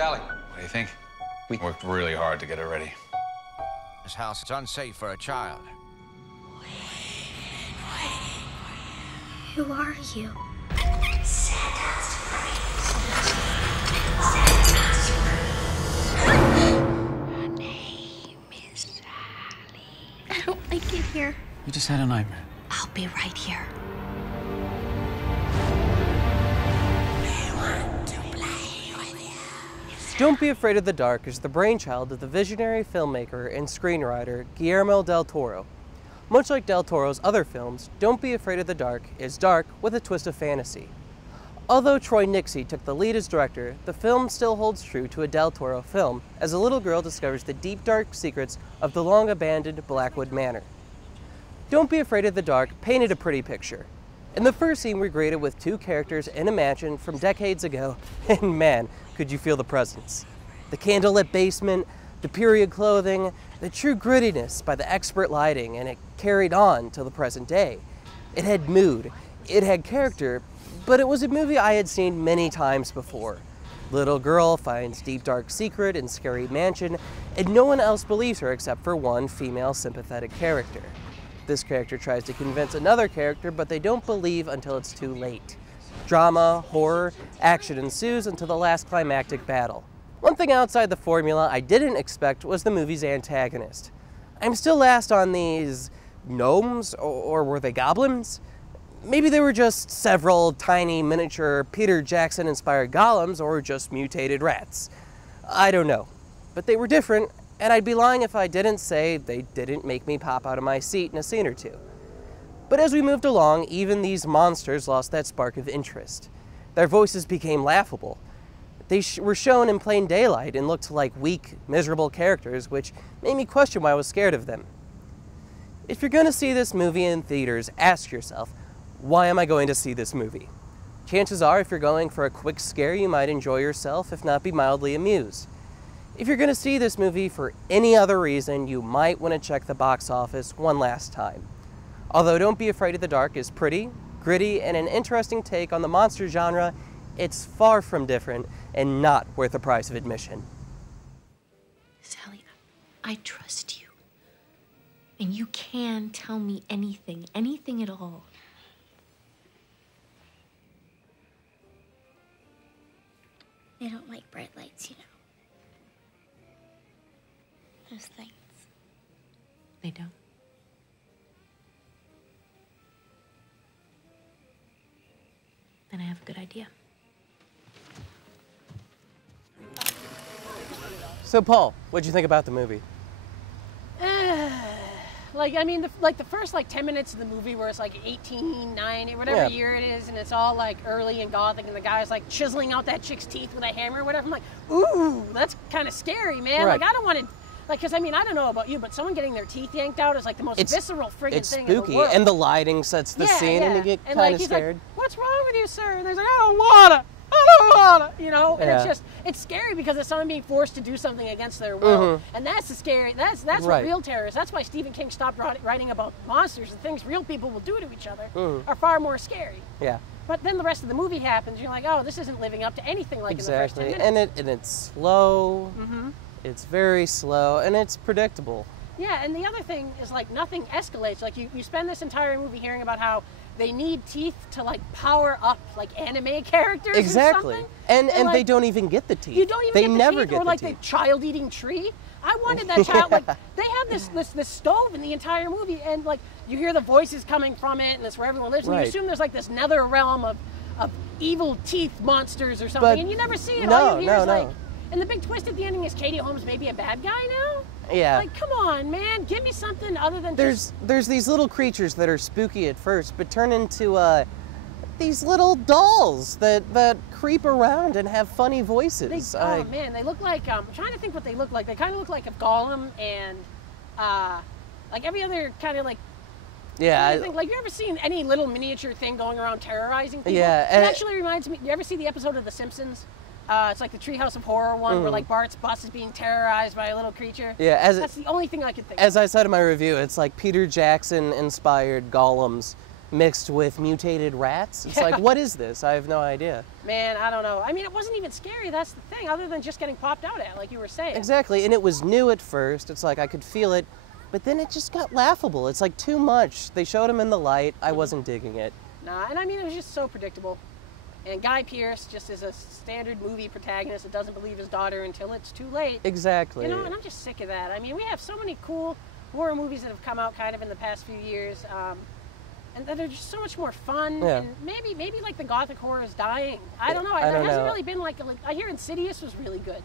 Sally, what do you think? We worked really hard to get her ready. This house is unsafe for a child. Who are you? Her name is Sally. I don't like it here. You just had a nightmare. I'll be right here. Don't Be Afraid of the Dark is the brainchild of the visionary filmmaker and screenwriter Guillermo del Toro. Much like del Toro's other films, Don't Be Afraid of the Dark is dark with a twist of fantasy. Although Troy Nixey took the lead as director, the film still holds true to a del Toro film as a little girl discovers the deep dark secrets of the long-abandoned Blackwood Manor. Don't Be Afraid of the Dark painted a pretty picture. In the first scene, we're greeted with two characters in a mansion from decades ago, and man, could you feel the presence. The candlelit basement, the period clothing, the true grittiness by the expert lighting, and it carried on till the present day. It had mood, it had character, but it was a movie I had seen many times before. Little girl finds deep dark secret in scary mansion, and no one else believes her except for one female sympathetic character. This character tries to convince another character, but they don't believe until it's too late. Drama, horror, action ensues until the last climactic battle. One thing outside the formula I didn't expect was the movie's antagonist. I'm still lost on these gnomes, or were they goblins? Maybe they were just several tiny miniature Peter Jackson-inspired golems, or just mutated rats. I don't know, but they were different, and I'd be lying if I didn't say they didn't make me pop out of my seat in a scene or two. But as we moved along, even these monsters lost that spark of interest. Their voices became laughable. They were shown in plain daylight and looked like weak, miserable characters, which made me question why I was scared of them. If you're going to see this movie in theaters, ask yourself, why am I going to see this movie? Chances are, if you're going for a quick scare, you might enjoy yourself, if not be mildly amused. If you're going to see this movie for any other reason, you might want to check the box office one last time. Although Don't Be Afraid of the Dark is pretty, gritty, and an interesting take on the monster genre, it's far from different and not worth the price of admission. Sally, I trust you. And you can tell me anything, anything at all. They don't like bright lights, you know. Those things. They don't. Then I have a good idea. So Paul, what'd you think about the movie? The first 10 minutes of the movie where it's 1890, whatever year it is, and it's all early and gothic, and the guy's chiseling out that chick's teeth with a hammer or whatever. I'm like, ooh, that's kind of scary, man. Right. I don't want to, because I don't know about you, but someone getting their teeth yanked out is the most visceral friggin' thing in the world. It's spooky, and the lighting sets the scene, and you get kind of scared. What's wrong with you, sir? And there's I don't wanna. And it's scary because it's someone being forced to do something against their will, and that's the scary. That's what real terror is. That's why Stephen King stopped writing about monsters and things real people will do to each other are far more scary. Yeah. But then the rest of the movie happens. You're like, oh, this isn't living up to anything like in the first 10 minutes. And it's slow. It's very slow, and it's predictable. Yeah, and the other thing is nothing escalates. You spend this entire movie hearing about how they need teeth to power up anime characters. Exactly. Or something. And they don't even get the teeth. You don't even they get the never teeth, get or the teeth. the child eating tree. I wanted that child. They have this stove in the entire movie, and you hear the voices coming from it, and that's where everyone lives. And you assume there's this nether realm of evil teeth monsters or something, and you never see it. All you hear is and the big twist at the ending is Katie Holmes may be a bad guy now. Yeah. Come on, man, give me something other than there's these little creatures that are spooky at first, but turn into these little dolls that creep around and have funny voices. Man, they look like I'm trying to think what they look like. They kind of look like a golem and every other kind of yeah. you ever seen any little miniature thing going around terrorizing people? Yeah. It actually reminds me. You ever see the episode of The Simpsons? It's the Treehouse of Horror one where Bart's bus is being terrorized by a little creature. Yeah, that's the only thing I could think of. As I said in my review, it's Peter Jackson inspired golems mixed with mutated rats. It's like, what is this? I have no idea. Man, I don't know. I mean, it wasn't even scary, that's the thing, other than just getting popped out at, like you were saying. Exactly, and it was new at first. It's like I could feel it, but then it just got laughable. It's like too much. They showed him in the light. I wasn't digging it. Nah, and I mean, it was just so predictable. And Guy Pearce just is a standard movie protagonist that doesn't believe his daughter until it's too late. Exactly. You know, and I'm just sick of that. I mean, we have so many cool horror movies that have come out kind of in the past few years, and that are just so much more fun. Yeah. And maybe like the gothic horror is dying. I don't know. I don't It hasn't know. really been like I hear Insidious was really good.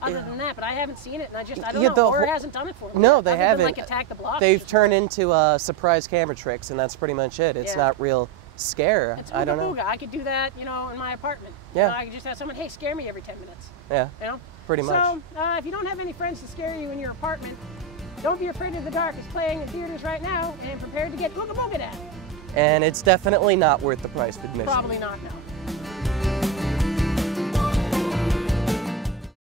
Other than that, but I haven't seen it, and I don't Yeah, know. the Horror whole- hasn't done it for me. No, yet, they other haven't. Than, like Attack the Block. They've turned into surprise camera tricks, and that's pretty much it. It's Yeah. not real scare. It's I don't know. Ooga Booga. I could do that, you know, in my apartment. Yeah. You know, I could just have someone, hey, scare me every 10 minutes. Yeah, You know? pretty much. So, if you don't have any friends to scare you in your apartment, Don't Be Afraid of the Dark is playing in theaters right now, and prepare to get Ooga Booga at. And it's definitely not worth the price of admission. Probably not, no.